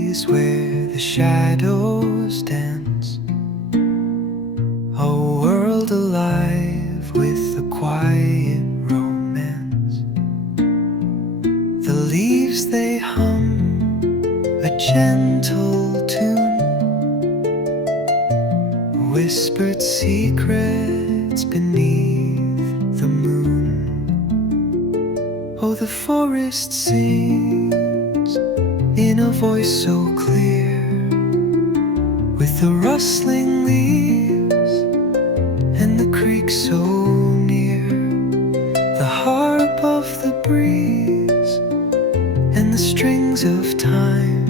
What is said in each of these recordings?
trees where the shadows dance, a world alive with a quiet romance. The leaves they hum a gentle tune, whispered secrets beneath the moon. Oh, the forest sings in a voice so clear, with the rustling leaves and the creek so near. The harp of the breeze and the strings of time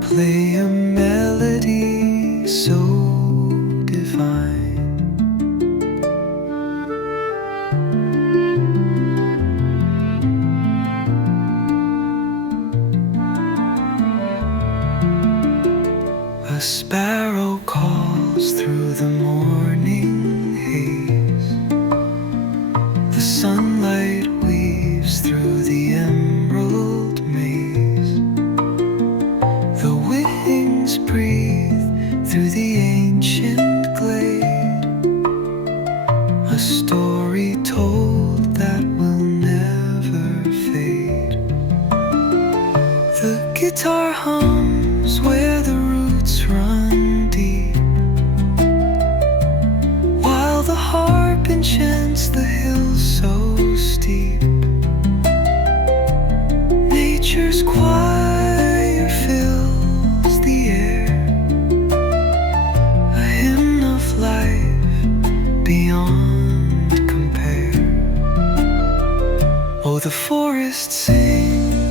play a melody so divine. A sparrow calls through the morning haze. The sunlight weaves through the emerald maze. The wings breathe through the ancient glade, a story told that will never fade. The guitar hums where the roots run deep, while the harp enchants the hills so steep. Nature's choir fills the air, a hymn of life beyond compare. Oh, the forest sings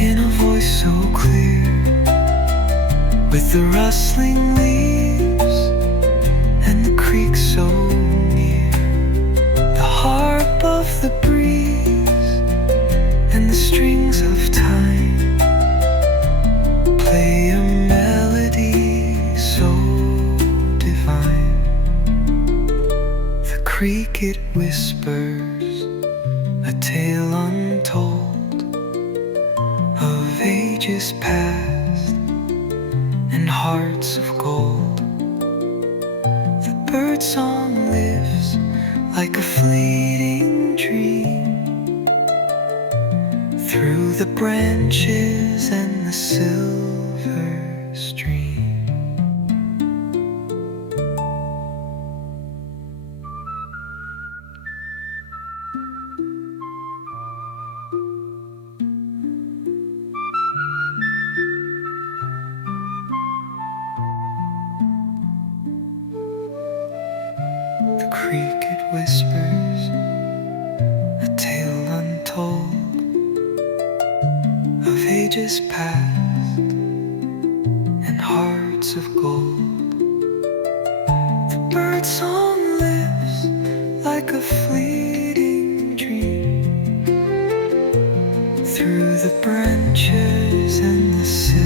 in a voice so clear, with the rustling leaves and the creek so near. The harp of the breeze and the strings of time play a melody so divine. The creek it whispers a tale untold of ages past and hearts of gold. The bird song lives like a fleeting dream through the branches and the silver stream. The creek it whispers a tale untold of ages past and hearts of gold. The bird song lives like a fleeting dream through the branches and the silver